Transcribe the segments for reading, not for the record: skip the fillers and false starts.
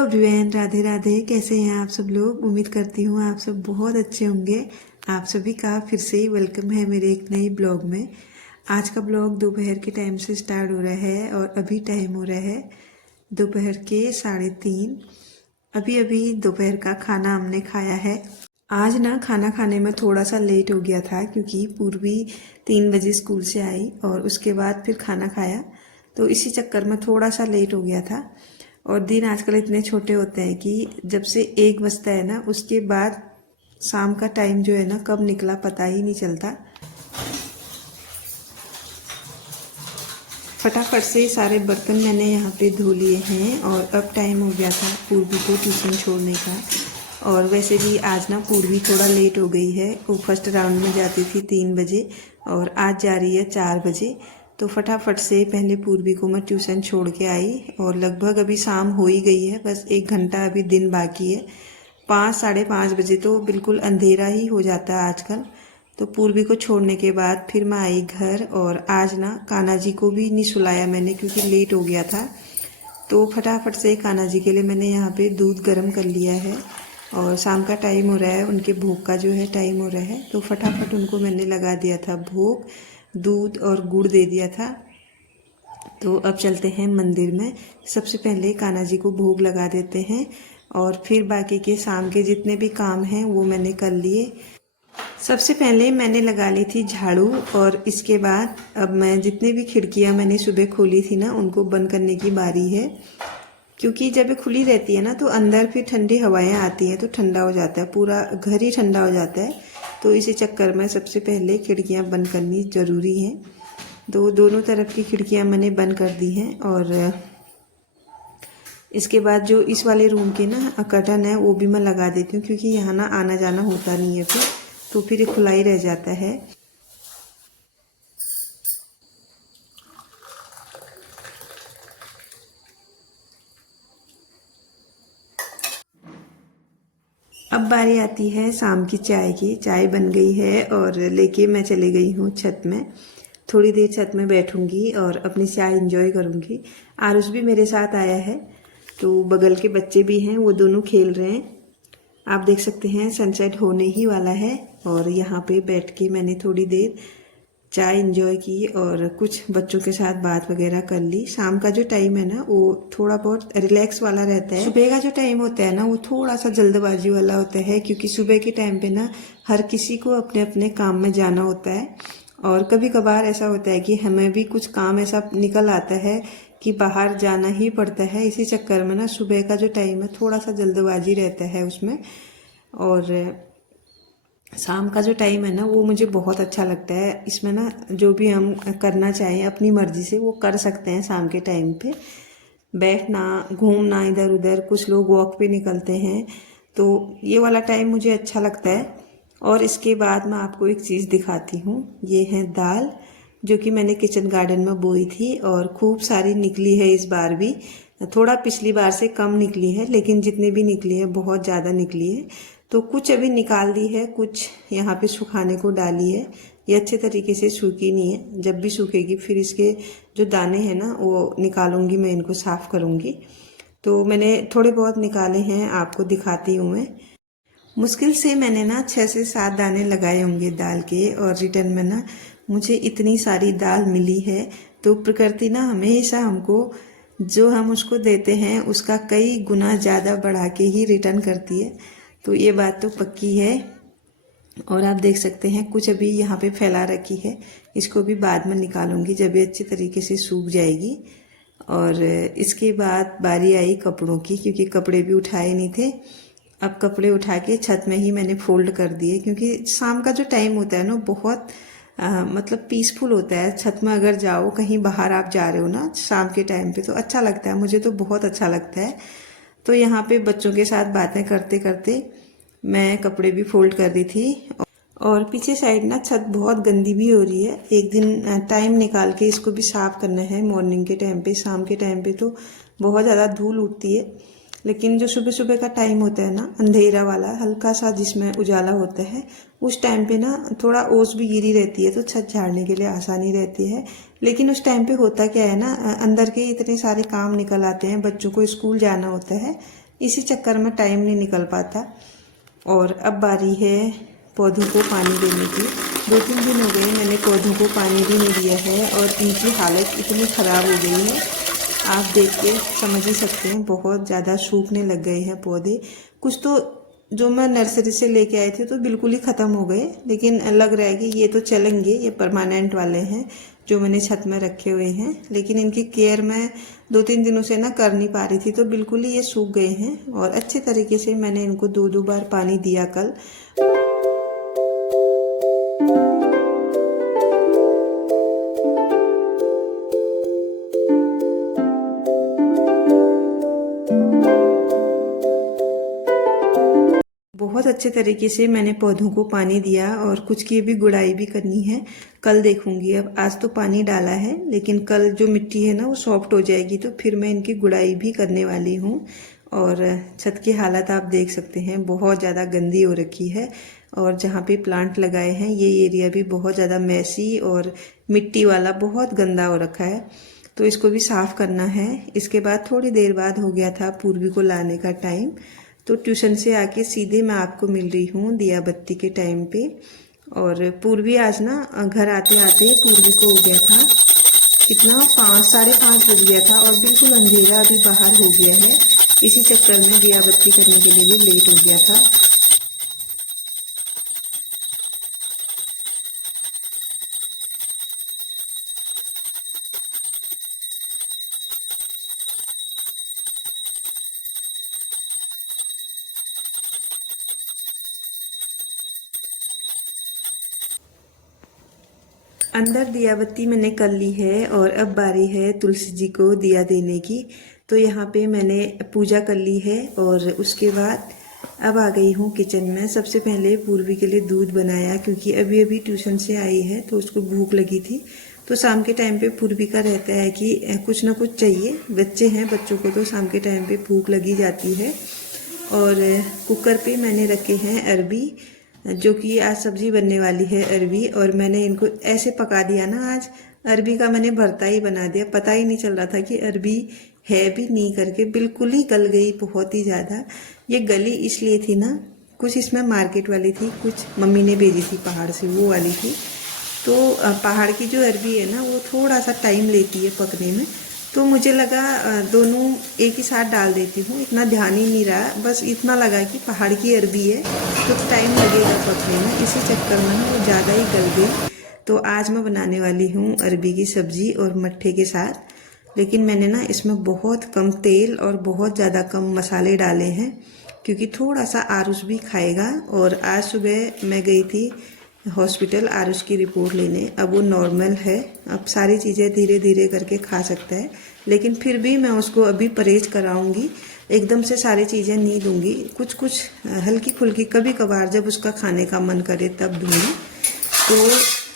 Everyone, Radhe Radhe. कैसे हैं आप सब लोग? उम्मीद करती हूँ आप सब बहुत अच्छे होंगे। आप सभी का फिर से वेलकम है मेरे एक नए ब्लॉग में। आज का ब्लॉग दोपहर के टाइम से स्टार्ट हो रहा है और अभी टाइम हो रहा है दोपहर के 3:30। अभी अभी दोपहर का खाना हमने खाया है। आज ना खाना खाने में थोड़ा सा लेट हो गया था क्योंकि पूर्वी 3 बजे स्कूल से आई और उसके बाद फिर खाना खाया, तो इसी चक्कर में थोड़ा सा लेट हो गया था। और दिन आजकल इतने छोटे होते हैं कि जब से 1 बजता है ना, उसके बाद शाम का टाइम जो है ना कब निकला पता ही नहीं चलता। फटाफट से सारे बर्तन मैंने यहाँ पे धो लिए हैं और अब टाइम हो गया था पूर्वी को ट्यूशन छोड़ने का। और वैसे भी आज ना पूर्वी थोड़ा लेट हो गई है। वो फर्स्ट राउंड में जाती थी 3 बजे और आज जा रही है 4 बजे। तो फटाफट से पहले पूर्वी को मैं ट्यूशन छोड़ के आई और लगभग अभी शाम हो ही गई है। बस 1 घंटा अभी दिन बाकी है। 5 साढ़े 5 बजे तो बिल्कुल अंधेरा ही हो जाता है आजकल। तो पूर्वी को छोड़ने के बाद फिर मैं आई घर और आज ना कान्हा जी को भी नहीं सुलाया मैंने क्योंकि लेट हो गया था। तो फटाफट से कान्हा जी के लिए मैंने यहाँ पे दूध गर्म कर लिया है और शाम का टाइम हो रहा है, उनके भोग का जो है टाइम हो रहा है। तो फटाफट उनको मैंने लगा दिया था भोग, दूध और गुड़ दे दिया था। तो अब चलते हैं मंदिर में। सबसे पहले कान्हा जी को भोग लगा देते हैं और फिर बाकी के शाम के जितने भी काम हैं वो मैंने कर लिए। सबसे पहले मैंने लगा ली थी झाड़ू और इसके बाद अब मैं जितनी भी खिड़कियां मैंने सुबह खोली थी ना उनको बंद करने की बारी है। क्योंकि जब ये खुली रहती है ना तो अंदर फिर ठंडी हवाएं आती हैं तो ठंडा हो जाता है, पूरा घर ही ठंडा हो जाता है। तो इसी चक्कर में सबसे पहले खिड़कियां बंद करनी ज़रूरी है। तो दोनों तरफ की खिड़कियां मैंने बंद कर दी हैं और इसके बाद जो इस वाले रूम के ना कर्टन है वो भी मैं लगा देती हूँ क्योंकि यहाँ ना आना जाना होता नहीं है फिर, तो फिर ये खुला ही रह जाता है। अब बारी आती है शाम की चाय की। चाय बन गई है और लेके मैं चले गई हूँ छत में। थोड़ी देर छत में बैठूंगी और अपनी चाय एंजॉय करूंगी। आरुष भी मेरे साथ आया है, तो बगल के बच्चे भी हैं, वो दोनों खेल रहे हैं। आप देख सकते हैं सनसेट होने ही वाला है और यहाँ पे बैठ के मैंने थोड़ी देर चाय एंजॉय की और कुछ बच्चों के साथ बात वगैरह कर ली। शाम का जो टाइम है ना वो थोड़ा बहुत रिलैक्स वाला रहता है। सुबह का जो टाइम होता है ना वो थोड़ा सा जल्दबाजी वाला होता है क्योंकि सुबह के टाइम पे ना हर किसी को अपने अपने काम में जाना होता है और कभी कभार ऐसा होता है कि हमें भी कुछ काम ऐसा निकल आता है कि बाहर जाना ही पड़ता है। इसी चक्कर में ना सुबह का जो टाइम है थोड़ा सा जल्दबाजी रहता है उसमें। और शाम का जो टाइम है ना वो मुझे बहुत अच्छा लगता है। इसमें ना जो भी हम करना चाहें अपनी मर्जी से वो कर सकते हैं। शाम के टाइम पे बैठना, घूमना इधर उधर, कुछ लोग वॉक पे निकलते हैं, तो ये वाला टाइम मुझे अच्छा लगता है। और इसके बाद मैं आपको एक चीज़ दिखाती हूँ। ये है दाल जो कि मैंने किचन गार्डन में बोई थी और खूब सारी निकली है इस बार भी। थोड़ा पिछली बार से कम निकली है लेकिन जितनी भी निकली है बहुत ज़्यादा निकली है। तो कुछ अभी निकाल दी है, कुछ यहाँ पे सुखाने को डाली है। ये अच्छे तरीके से सूखी नहीं है, जब भी सूखेगी फिर इसके जो दाने हैं ना वो निकालूंगी, मैं इनको साफ़ करूँगी। तो मैंने थोड़े बहुत निकाले हैं, आपको दिखाती हूँ मैं। मुश्किल से मैंने ना 6 से 7 दाने लगाए होंगे दाल के और रिटर्न में ना मुझे इतनी सारी दाल मिली है। तो प्रकृति ना हमेशा हमको जो हम उसको देते हैं उसका कई गुना ज़्यादा बढ़ा के ही रिटर्न करती है। तो ये बात तो पक्की है। और आप देख सकते हैं कुछ अभी यहाँ पे फैला रखी है, इसको भी बाद में निकालूंगी जब ये अच्छी तरीके से सूख जाएगी। और इसके बाद बारी आई कपड़ों की, क्योंकि कपड़े भी उठाए नहीं थे। अब कपड़े उठा के छत में ही मैंने फोल्ड कर दिए क्योंकि शाम का जो टाइम होता है ना बहुत मतलब पीसफुल होता है। छत में अगर जाओ, कहीं बाहर आप जा रहे हो ना शाम के टाइम पे, तो अच्छा लगता है, मुझे तो बहुत अच्छा लगता है। तो यहाँ पे बच्चों के साथ बातें करते करते मैं कपड़े भी फोल्ड कर रही थी। और पीछे साइड ना छत बहुत गंदी भी हो रही है। एक दिन टाइम निकाल के इसको भी साफ करना है मॉर्निंग के टाइम पे। शाम के टाइम पे तो बहुत ज़्यादा धूल उठती है, लेकिन जो सुबह सुबह का टाइम होता है ना अंधेरा वाला, हल्का सा जिसमें उजाला होता है, उस टाइम पे ना थोड़ा ओस भी गिरी रहती है तो छत झाड़ने के लिए आसानी रहती है। लेकिन उस टाइम पे होता क्या है ना, अंदर के इतने सारे काम निकल आते हैं, बच्चों को स्कूल जाना होता है इसी चक्कर में टाइम नहीं निकल पाता। और अब बारी है पौधों को पानी देने की। 2-3 दिन हो गए मैंने पौधों को पानी भी नहीं दिया है और इनकी हालत इतनी ख़राब हो गई है, आप देख के समझ ही सकते हैं। बहुत ज़्यादा सूखने लग गए हैं पौधे। कुछ तो जो मैं नर्सरी से लेके आए थे तो बिल्कुल ही ख़त्म हो गए, लेकिन लग रहा है कि ये तो चलेंगे, ये परमानेंट वाले हैं जो मैंने छत में रखे हुए हैं। लेकिन इनकी केयर मैं 2-3 दिनों से ना कर नहीं पा रही थी, तो बिल्कुल ही ये सूख गए हैं। और अच्छे तरीके से मैंने इनको 2-2 बार पानी दिया कल। बहुत अच्छे तरीके से मैंने पौधों को पानी दिया और कुछ की अभी गुड़ाई भी करनी है, कल देखूंगी। अब आज तो पानी डाला है, लेकिन कल जो मिट्टी है ना वो सॉफ्ट हो जाएगी, तो फिर मैं इनकी गुड़ाई भी करने वाली हूँ। और छत की हालत आप देख सकते हैं, बहुत ज़्यादा गंदी हो रखी है। और जहाँ पे प्लांट लगाए हैं ये एरिया भी बहुत ज़्यादा मैसी और मिट्टी वाला बहुत गंदा हो रखा है, तो इसको भी साफ़ करना है। इसके बाद थोड़ी देर बाद हो गया था पूर्वी को लाने का टाइम, तो ट्यूशन से आके सीधे मैं आपको मिल रही हूँ दिया बत्ती के टाइम पे। और पूर्वी आज ना घर आते आते पूर्वी को हो गया था कितना 5-5:30 बज गया था और बिल्कुल अंधेरा अभी बाहर हो गया है। इसी चक्कर में दिया बत्ती करने के लिए भी लेट हो गया था। अंदर दिया बत्ती मैंने कर ली है और अब बारी है तुलसी जी को दिया देने की। तो यहाँ पे मैंने पूजा कर ली है और उसके बाद अब आ गई हूँ किचन में। सबसे पहले पूर्वी के लिए दूध बनाया, क्योंकि अभी अभी ट्यूशन से आई है तो उसको भूख लगी थी। तो शाम के टाइम पे पूर्वी का रहता है कि कुछ ना कुछ चाहिए, बच्चे हैं, बच्चों को तो शाम के टाइम पे भूख लगी जाती है। और कुकर पे मैंने रखे हैं अरबी, जो कि आज सब्जी बनने वाली है अरबी। और मैंने इनको ऐसे पका दिया ना, आज अरबी का मैंने भरता ही बना दिया, पता ही नहीं चल रहा था कि अरबी है भी नहीं करके। बिल्कुल ही गल गई, बहुत ही ज़्यादा। ये गली इसलिए थी ना, कुछ इसमें मार्केट वाली थी, कुछ मम्मी ने भेजी थी पहाड़ से, वो वाली थी। तो पहाड़ की जो अरबी है ना वो थोड़ा सा टाइम लेती है पकने में, तो मुझे लगा दोनों एक ही साथ डाल देती हूँ, इतना ध्यान ही नहीं रहा। बस इतना लगा कि पहाड़ की अरबी है तो टाइम लगेगा पकने में, इसी चक्कर में वो ज़्यादा ही गल गई। तो आज मैं बनाने वाली हूँ अरबी की सब्जी और मट्ठे के साथ। लेकिन मैंने ना इसमें बहुत कम तेल और बहुत ज़्यादा कम मसाले डाले हैं, क्योंकि थोड़ा सा आरुष भी खाएगा। और आज सुबह मैं गई थी हॉस्पिटल आरुष की रिपोर्ट लेने, अब वो नॉर्मल है, अब सारी चीज़ें धीरे धीरे करके खा सकता है। लेकिन फिर भी मैं उसको अभी परहेज कराऊंगी, एकदम से सारी चीज़ें नहीं दूंगी, कुछ कुछ हल्की फुल्की कभी कभार जब उसका खाने का मन करे तब दूंगी। तो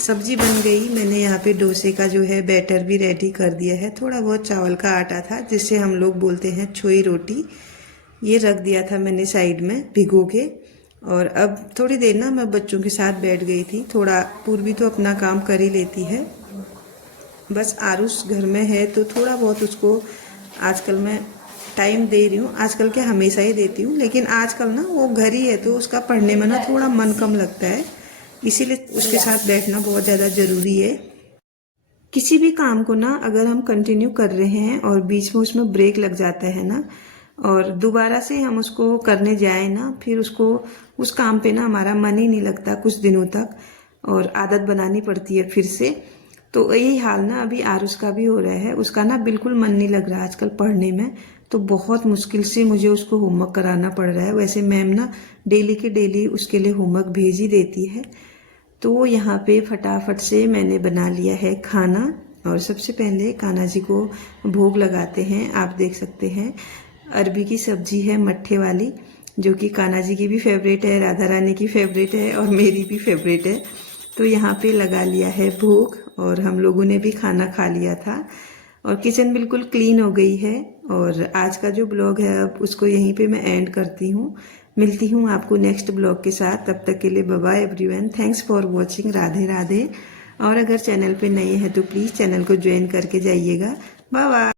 सब्जी बन गई। मैंने यहाँ पे डोसे का जो है बैटर भी रेडी कर दिया है। थोड़ा बहुत चावल का आटा था, जिससे हम लोग बोलते हैं छोई रोटी, ये रख दिया था मैंने साइड में भिगो के। और अब थोड़ी देर ना मैं बच्चों के साथ बैठ गई थी, थोड़ा पूर्वी तो अपना काम कर ही लेती है, बस आरुष घर में है तो थोड़ा बहुत उसको आजकल मैं टाइम दे रही हूँ। आजकल क्या हमेशा ही देती हूँ, लेकिन आजकल ना वो घर ही है तो उसका पढ़ने में ना थोड़ा मन कम लगता है, इसीलिए उसके साथ बैठना बहुत ज़्यादा ज़रूरी है। किसी भी काम को ना अगर हम कंटिन्यू कर रहे हैं और बीच में उसमें ब्रेक लग जाता है ना, और दोबारा से हम उसको करने जाए ना, फिर उसको उस काम पे ना हमारा मन ही नहीं लगता कुछ दिनों तक, और आदत बनानी पड़ती है फिर से। तो यही हाल ना अभी आरुष का भी हो रहा है, उसका ना बिल्कुल मन नहीं लग रहा आजकल पढ़ने में, तो बहुत मुश्किल से मुझे उसको होमवर्क कराना पड़ रहा है। वैसे मैम ना डेली के डेली उसके लिए होमवर्क भेज ही देती है। तो यहाँ पे फटाफट से मैंने बना लिया है खाना, और सबसे पहले कान्हा जी को भोग लगाते हैं। आप देख सकते हैं अरबी की सब्जी है मट्ठे वाली, जो कि कान्हा जी की भी फेवरेट है, राधा रानी की फेवरेट है और मेरी भी फेवरेट है। तो यहाँ पे लगा लिया है भोग और हम लोगों ने भी खाना खा लिया था और किचन बिल्कुल क्लीन हो गई है। और आज का जो ब्लॉग है अब उसको यहीं पे मैं एंड करती हूँ। मिलती हूँ आपको नेक्स्ट ब्लॉग के साथ, तब तक के लिए bye bye everyone, thanks for watching, Radhe Radhe. और अगर चैनल पे नए हैं तो प्लीज़ चैनल को ज्वाइन करके जाइएगा। Bye bye.